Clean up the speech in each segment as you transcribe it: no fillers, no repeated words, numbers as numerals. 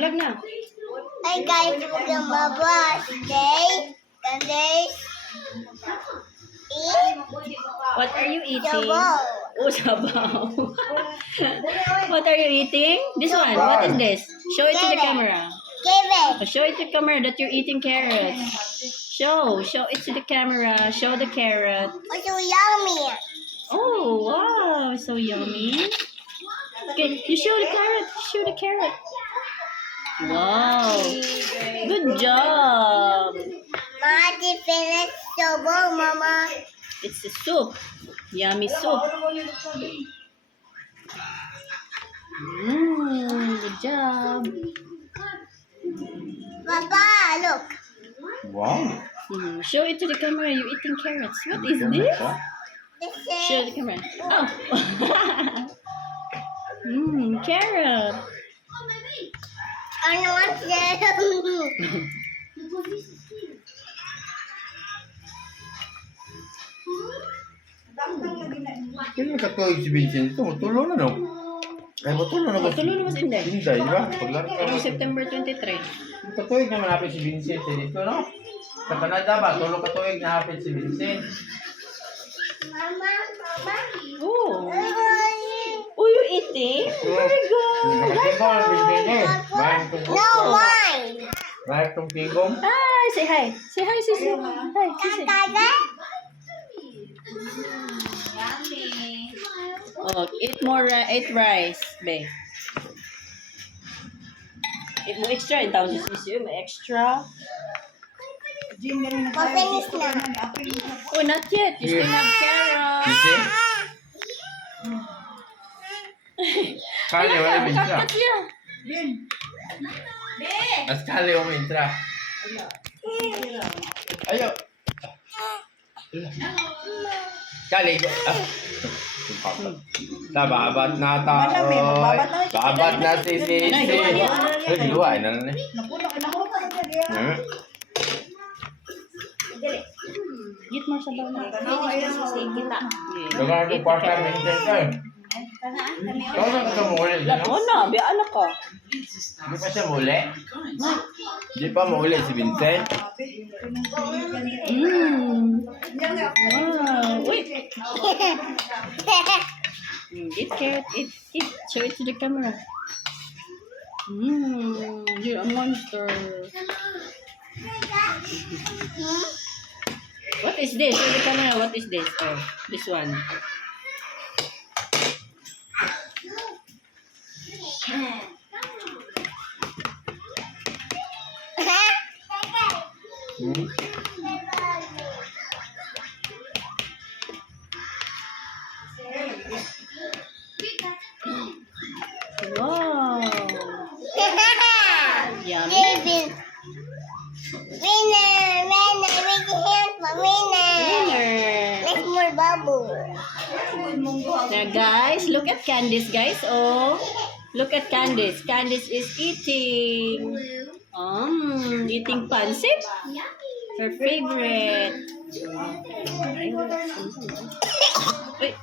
Vlog na. Hi guys, welcome to my birthday. Can they eat What are you eating? sabaw? Oh, sabaw. What are you eating? This one. What is this? Show it to the camera. Give it. Show it to the camera that you're eating carrots. Show it to the camera. Show the carrot. It's so yummy. Oh, wow, so yummy. Okay, you show the carrot. Show the carrot. Wow, good job. Mama, finish sabaw, Mama. It's a soup. Yummy soup. Good job. Papa, look. Wow. Show it to the camera. You're eating carrots. What is Ito, this? ito. This Show is the camera. Oh. Carrot. ano what's that? Kailan katuig si Vincent ito? Tulo na no? Ay, tulo na ko. Tulo na mas inday. Hindi, di ba? Paglaro ka. Pero September 23. Katuig na malapit si Vincent dito, no? Sa Canada ba? Tulo katuig na malapit si Vincent. Mama. Oh. Oh, you're eating? Very good. Nakatingkong ang Vincent eh. Bayan itong No, mine. Bayan itong tingkong. Hi, say hi. Say hi, Sisi. Hi, Sisi. Kaka? Oh, eat more, eat rice, babe. Eat mo extra, itaw si Sisi, may extra. Papinis na. Oh, not yet. You still have carrots. Vincent? Kali, wala Vincent. Cut siya. As kali mo intra. Ayo. Kali ko. Babat na tao. Babat na si Sisi. Ay, luway na na. Eat more sa bowl na. Dagan ko part-time Vincent ka. Ikaw na ka muli. Lato na, biyaan ako. Di pa siya muli? Di pa muli si Vincent? Wow. Wait. Eat carrot. Eat. Show it to the camera. You're a monster. What is this? Show the camera. What is this? Oh, this one. Wow. Yummy. David. Winner, with your hands for winner. Winner. Let's more bubble. Now guys, look at Candice guys. Oh, look at Candice. Candice is eating. Eating pancit. Her favorite. Wait.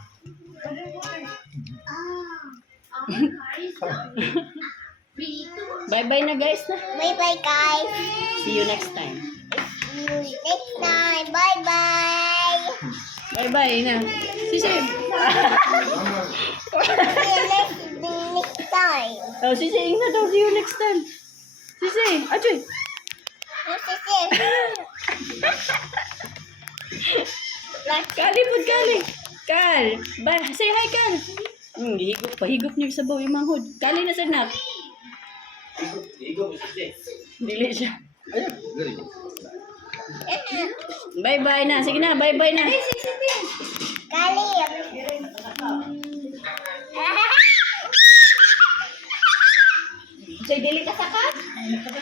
Bye-bye na guys na. Bye-bye, guys. See you next time. See you next time. Bye-bye. Bye-bye na. Sisi. See you next time. Oh, Sisi, na daw. See you next time. Sisi, achoy. This is it. Kali po, Kali. Kal. Say hi, Kal. Higop niyo sa baw yung manghod. Kali na sa nak. Dili siya. Bye-bye na. Sige na, bye-bye na.